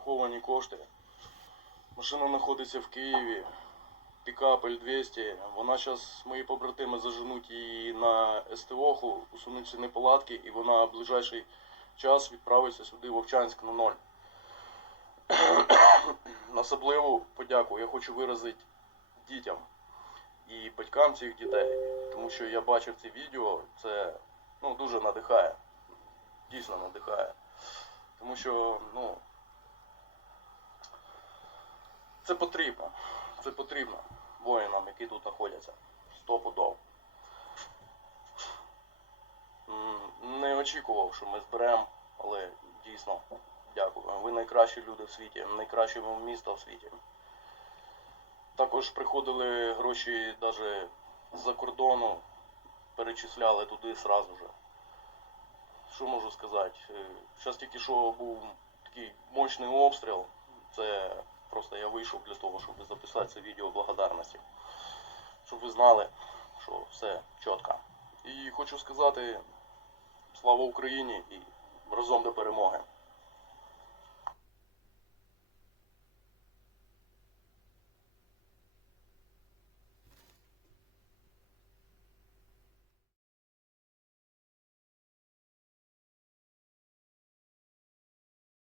приховані кошти. Машина знаходиться в Києві. Пікап L200. Вона зараз, мої побратими заженуть її на СТОху, усунуть всі неполадки, і вона в ближайший час відправиться сюди в Овчанськ на ноль. Особливу подяку я хочу виразити дітям і батькам цих дітей, тому що я бачив це відео, це ну, дуже надихає. Дійсно надихає. Тому що, ну, це потрібно. Це потрібно воїнам, які тут знаходяться. Стопудов. Не очікував, що ми зберемо, але дійсно дякую. Ви найкращі люди в світі, найкраще місто в світі. Також приходили гроші навіть з-за кордону, перечисляли туди сразу же. Що можу сказати? Зараз тільки що був такий мощний обстріл. Це просто я вийшов для того, щоб записати це відео благодарності. Щоб ви знали, що все чітко. І хочу сказати слава Україні і разом до перемоги.